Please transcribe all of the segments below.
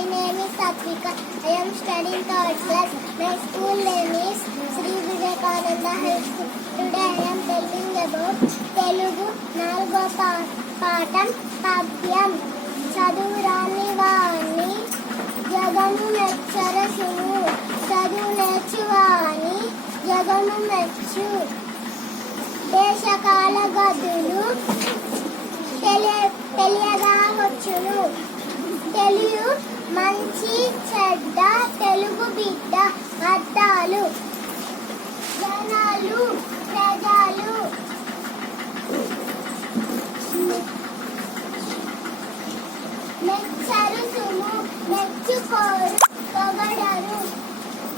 My name is Satvika. I am studying third class. My school name is Sri Vivekananda High School. Today I am telling about Telugu నాలుగో పాఠం కావ్యం. చదువురాని వాణి జగను మెచ్చరసును, చదువు నేర్చువాని జగను మెచ్చు. దేశకాల గదులు తెలియగా వచ్చును, తెలుగు మంచి చెడ్డ తెలుగు బిడ్డ. అర్థాలు జనాలు ప్రజలు, మెచ్చరు సుము మెచ్చుకోరు పొగడరు.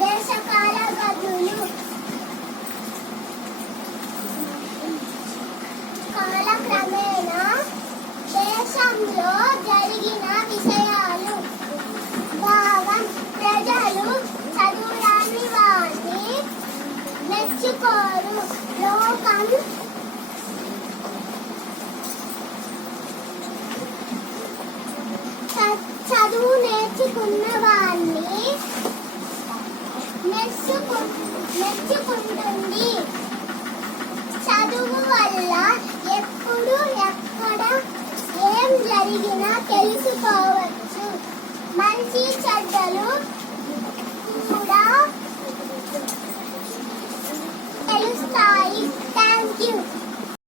దేశకాల గదులు కాలక్రమేణా దేశంలో జరిగిన విషయాలు. భావం ప్రజలు చదువురాని వారిని మెచ్చుకోరు. లోకం చదువు నేర్చుకున్న వారిని మెచ్చుకుంటుంది. చదువు వల్ల ఎప్పుడు ఎక్కడ ఏం జరిగినా తెలుసుకోవచ్చు. మంచి చెడ్డలు కూడా తెలుస్తాయి. Thank you.